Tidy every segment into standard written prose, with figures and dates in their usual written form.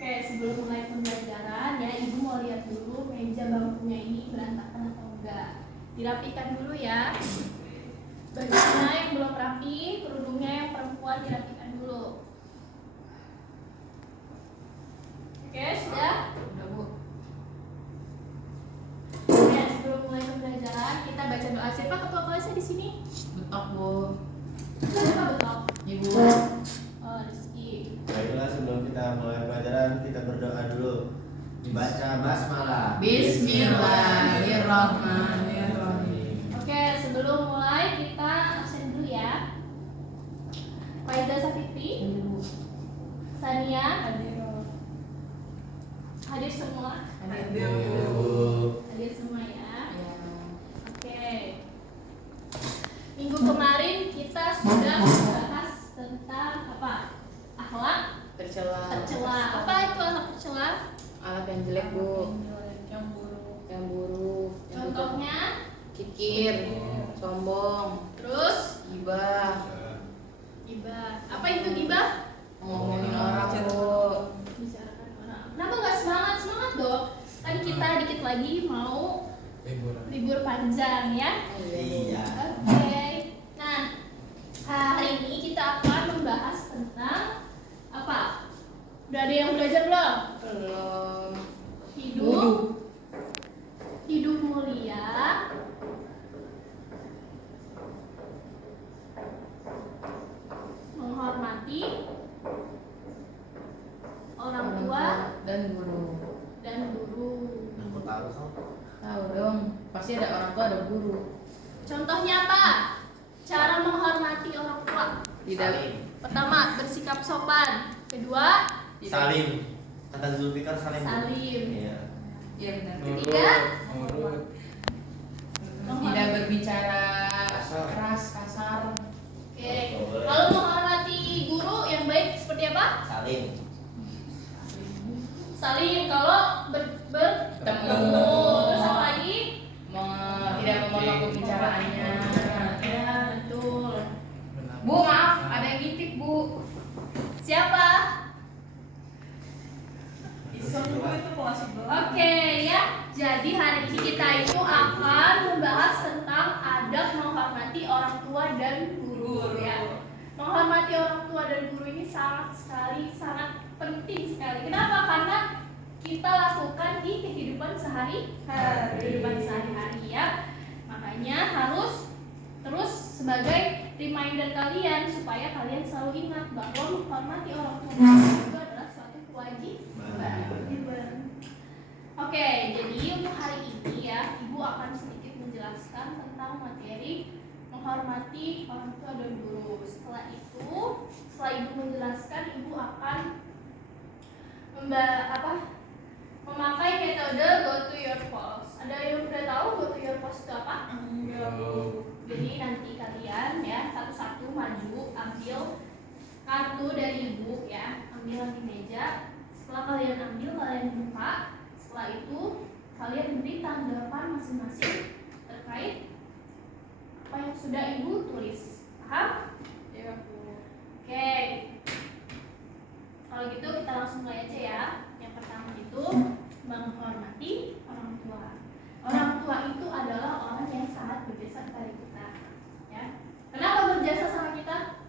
Oke, sebelum mulai pembelajaran ya, Ibu mau lihat dulu meja bangkunya ini berantakan atau enggak. Dirapikan dulu ya. Bajunya yang belum rapi, kerudungnya yang perempuan dirapikan dulu. Oke, sudah? Udah, Bu. Oke, sebelum mulai pembelajaran kita baca doa. Siapa ketua kelasnya di sini? Betok, Bu. Siapa betul? Ibu. Oh, Rizky. Baiklah, sebelum kita mulai pelajaran kita berdoa dulu. Dibaca basmalah. Bismillahirrahmanirrahim. Oke, sebelum mulai kita absen dulu ya. Faiza Safitri, Sania, hadir semua. Hadir, Bu. Bu. Hadir semua ya. Ya. Oke. Minggu kemarin kita sudah membahas tentang apa? Akhlak Tercela. tercela. Apa itu akhlak tercela? Alat yang jelek, Bu. Yang buruk. Yang buruk. Yang Contohnya, kikir, sombong, terus gibah, gibah. Apa itu gibah? ngomongin orang, Bu. Bicarakan orang. Kenapa nggak semangat? Semangat dong. Kan kita dikit lagi mau libur panjang ya. Iya. Oke. Nah, hari ini kita akan membahas tentang apa? Udah ada yang belajar belum? Belum. Hidup mulia, menghormati orang tua dan guru. Aku tahu kok. Tahu dong. Pasti ada orang tua, ada guru. Contohnya apa? Cara menghormati orang tua. Tidak. Pertama, bersikap sopan. Kedua, Salim. Kata Zulfikar salim. salim. Iya. Iya benar. Ketiga, Tidak berbicara Kasar. keras, kasar. oke. Kalau menghormati guru yang baik seperti apa? Salim. Salim. Kalau bertemu, terus apa lagi? Tidak memotong pembicaraannya. Ya, betul. Bu, maaf, ada yang ngintip, Bu. Siapa? Oke ya. Jadi hari ini kita itu akan membahas tentang adab menghormati orang tua dan guru ya. Menghormati orang tua dan guru ini sangat penting sekali. Kenapa? Karena kita lakukan di kehidupan sehari-hari ya. Makanya harus terus sebagai reminder kalian supaya kalian selalu ingat bahwa menghormati orang tua itu adalah suatu kewajiban. Oke, jadi untuk hari ini ya, Ibu akan sedikit menjelaskan tentang materi menghormati orang tua dan guru. Setelah Ibu menjelaskan, Ibu akan memakai metode go to your post. Ada yang udah tahu go to your post itu apa? Jadi nanti kalian ya satu-satu maju ambil kartu dari Ibu ya, ambil di meja. Setelah kalian ambil, kalian buka. Setelah itu kalian beri tanggapan masing-masing terkait apa yang sudah Ibu tulis. Paham? Ya, Bu. Oke. Kalau gitu kita langsung mulai aja ya. Yang pertama itu menghormati orang tua. Orang tua itu adalah orang yang sangat berjasa kepada kita. Ya. Kenapa berjasa sama kita?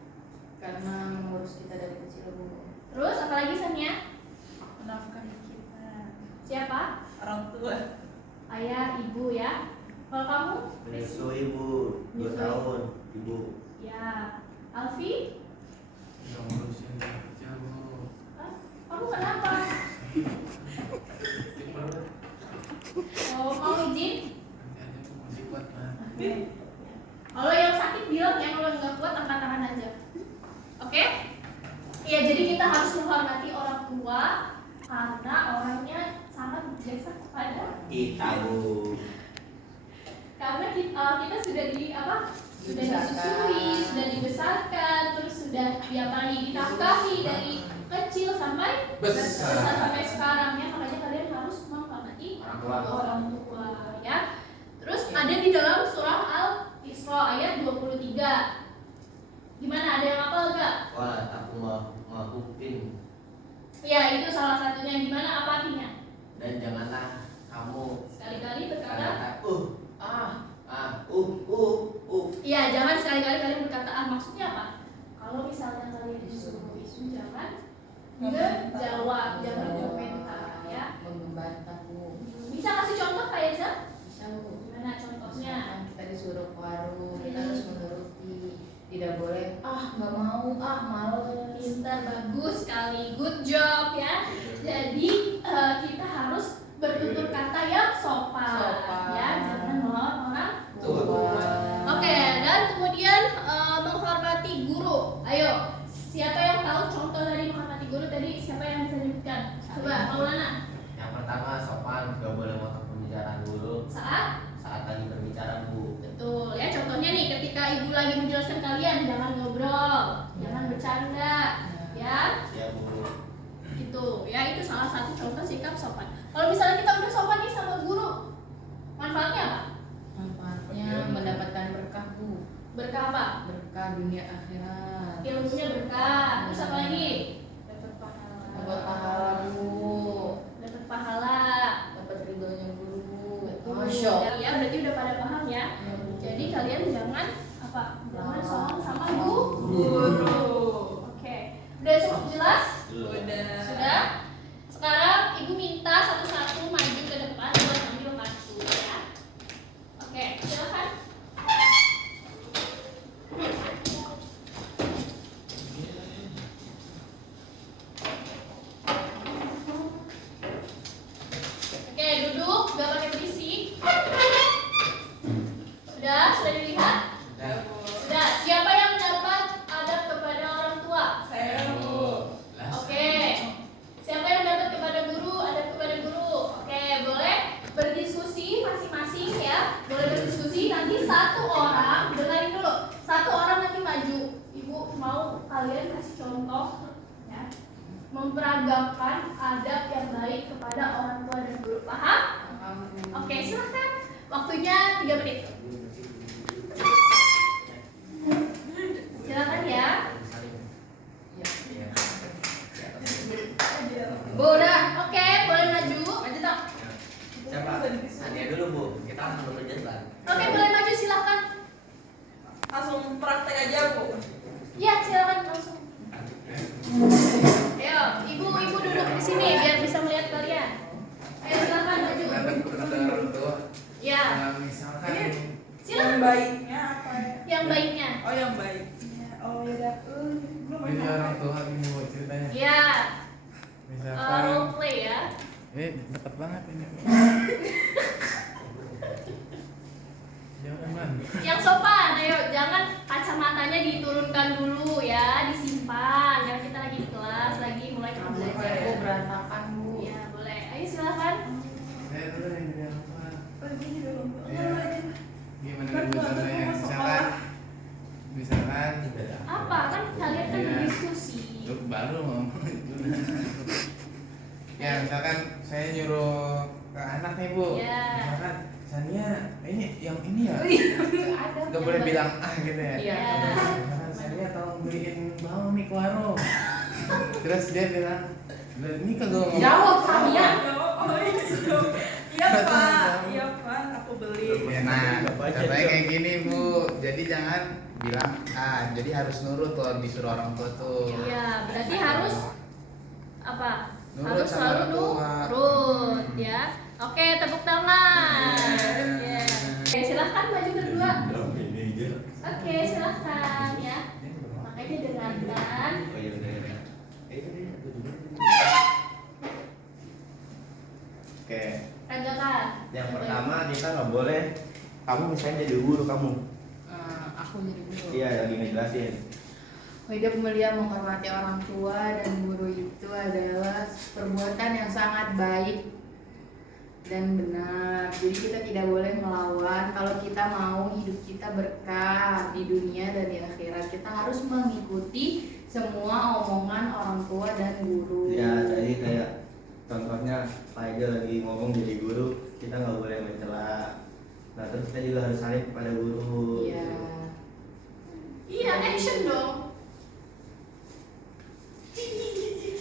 Karena mengurus kita dari kecil, Bu. Terus apalagi Sania? Menafkahi kita, Siapa? orang tua. Ayah, ibu ya. Kalau kamu? Menyusu ibu 2 tahun. Ibu. Ya. Alfi? Yang ngurusin kerja, Bu. Hah? Kamu kenapa? Oh, mau izin? Nanti aja aku masih kuat, Mas. Kalau yang sakit bilang, yang kalau nggak kuat angkat tangan aja. Oke? Ya, jadi kita harus menghormati orang tua karena orangnya sangat berjasa kepada Kita, Bu. karena kita sudah sudah Dibesarkan. disusui, sudah dibesarkan, terus sudah dinafkahi dari kecil sampai Besar. sampai sekarang ya. Makanya kalian harus menghormati orang tua ya. Terus ada di dalam surah Al-Isra ayat 23. Gimana, ada yang hafal nggak? Wah, aku mau upin. Ya, itu salah satunya. Gimana, apa artinya? Dan janganlah kamu Sekali-kali berkata. Iya, jangan sekali-kali kalian berkata maksudnya apa? Kalau misalnya kalian disuruh isu, jangan ngejawab, jangan komentar ya. Membantah Bu. Bisa kasih contoh Kak Yeza? Bisa Bu. Gimana contohnya? Misalkan kita disuruh ke warung, kita harus menuruti. Tidak boleh, nggak mau, males. Pintar, bagus sekali, good job ya. Jadi kita harus bertutur kata yang sopan. Ya, jangan melawan orang tua. Oke, dan kemudian menghormati guru. Ayo, siapa yang tahu contoh dari menghormati guru tadi? Siapa yang bisa menyebutkan? Coba, Maulana. Yang pertama sopan, gak boleh motong pembicaraan guru Saat lagi berbicara Bu. betul ya, contohnya nih ketika ibu lagi menjelaskan kalian jangan ngobrol, jangan bercanda, ya. Ya Bu. Gitu ya, itu salah satu contoh sikap sopan. Kalau misalnya kita udah sopan nih sama guru, manfaatnya apa? Manfaatnya mendapatkan berkah Bu. Berkah apa? Berkah dunia akhirat. Ilmunya berkah. Terus apa lagi? Dapat pahala Bu. Dapat pahala. Dapat ridhonya guru. Betul. Ya, berarti udah pada paham ya. Jadi kalian jangan apa? Jangan sombong sama guru. Oke. Udah cukup jelas? Sudah? Sekarang ibu minta satu-satu maju ke depan buat ambil kartu ya. Oke, silakan. Oke, duduk, gak pakai berisik. Sudah dilihat? Sudah. Siapa yang dapat adab kepada orang tua? Oke. Siapa yang dapat kepada guru? Adab kepada guru. Oke, boleh berdiskusi masing-masing ya. Boleh berdiskusi. Nanti satu orang, dengarin dulu. Satu orang nanti maju. Ibu mau kalian kasih contoh ya. Memperagakan adab yang baik kepada orang tua dan guru. Paham? Oke, silahkan. Waktunya 3 menit. Silakan ya. Bu, udah. Oke, boleh maju. Maju toh. Siapa? Sania dulu Bu. Kita akan berjalan. Oke, boleh maju, silakan. Langsung praktek aja Bu. Iya, silakan langsung. Ayo, ibu duduk di sini biar bisa melihat kalian. Ayo silakan maju. Kata orang tua. Ya, Misalkan Yang silakan. baiknya apa ya? Yang baiknya. Oh yang baiknya. Oh ya dah. Belum jadi orang tua gini Bu ceritanya. Ya, Misalkan role play ya. dekat banget ini. Jangan man. Yang sopan, ayo jangan kacamatanya diturunkan dulu ya, disimpan. Karena kita lagi di kelas, lagi mulai belajar. Bu berantakan Bu. Ya, boleh. Ayo silakan. Saya dulu yang jadi orang tua. Begini dulu. Iya. Gimana nih Bu contohnya? Misalkan Apa? Kan kalian kan Iya. berdiskusi. baru ngomong ya misalkan saya nyuruh ke anak nih Bu. Iya. Misalkan Sania ini ya Ada. nggak boleh bilang gitu ya. Iya. Misalkan Sania tolong beliin bawang nih ke warung. Terus dia bilang ini kagak ngomong. Jawab Sania. Oh iya Pak. Iya Pak. Aku beli. Ya, nah, contohnya kayak gini Bu. Jadi jangan bilang jadi harus nurut kalau disuruh orang tua tuh. Iya, berarti harus apa? Nurut Harus sama selalu orang tua. nurut ya. Oke, tepuk tangan. Ya. Oke, silahkan maju berdua. Oke, silahkan ya. Makanya dengarkan. Oh iya udah. Oke. Ragakan. Yang pertama kita nggak boleh kamu misalnya jadi guru kamu. Aku jadi guru. Iya lagi ngejelasin. Hidup mulia menghormati orang tua dan guru itu adalah perbuatan yang sangat baik dan benar. Jadi kita tidak boleh melawan. Kalau kita mau hidup kita berkah di dunia dan di akhirat, kita harus mengikuti semua omongan orang tua dan guru. Ya tadi kayak contohnya Pak Ega lagi ngomong jadi guru, kita nggak boleh mencela. Nah terus kita juga harus saling kepada guru. Iya. Iya, action dong.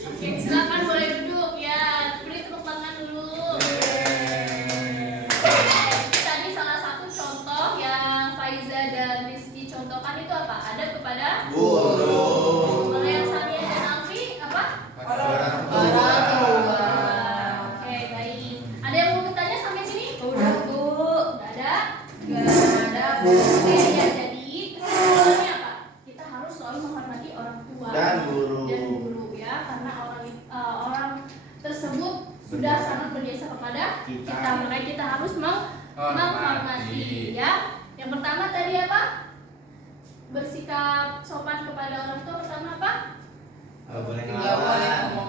Oke, silakan boleh duduk ya. Beri tepuk tangan dulu. Tadi salah satu contoh yang Faiza dan Rizky contohkan itu apa? Ada kepada Guru. Kalau yang Sania dan Alfi apa? Orang Orang tua. Oke, baik. Ada yang mau bertanya sampai sini? Udah Bu. Nggak ada? Nggak ada. Oke, ya jadi kesimpulannya apa? Kita harus selalu menghormati orang tua Dan guru. ya, karena orang tersebut sudah sangat berjasa kepada kita. Makanya kita harus menghormati ya. Yang pertama tadi apa? Bersikap sopan kepada orang tua. Pertama apa? Nggak boleh Nggak boleh ngelawan. ngomong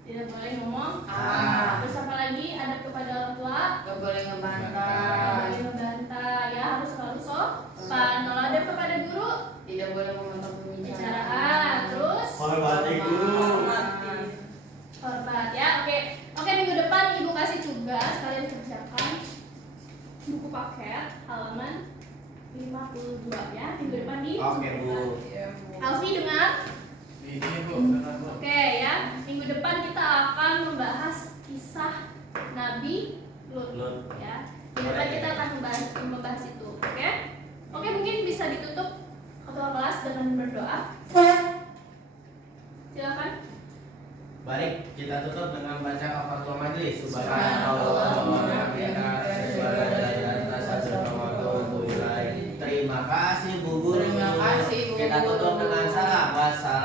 Tidak boleh ngomong. Ah. Terus apa lagi? Adab kepada orang tua. nggak boleh Tidak ngebantah, boleh membantah ya, harus selalu sopan. Kalau adab kepada guru, tidak boleh memotong pembicaraan. bicaraan. Terus Hormati guru. Hormati. hormat ya. Oke, minggu depan ibu kasih tugas, kalian kerjakan buku paket halaman 52 ya. Minggu depan di Oke Bu. Iya Bu. Alfi dengar? Ini Bu. Oke ya. Minggu depan kita akan membahas kisah Nabi Lut Lut. ya. Minggu depan kita akan membahas itu. Oke, mungkin bisa ditutup ketua kelas dengan berdoa. Silakan. Baik, kita tutup dengan baca al-Fatihah majelis. Subhanallah. Terima kasih Bu Guru. Terima kasih, Bu Kita tutup Guru. dengan salam. Wassalamualaikum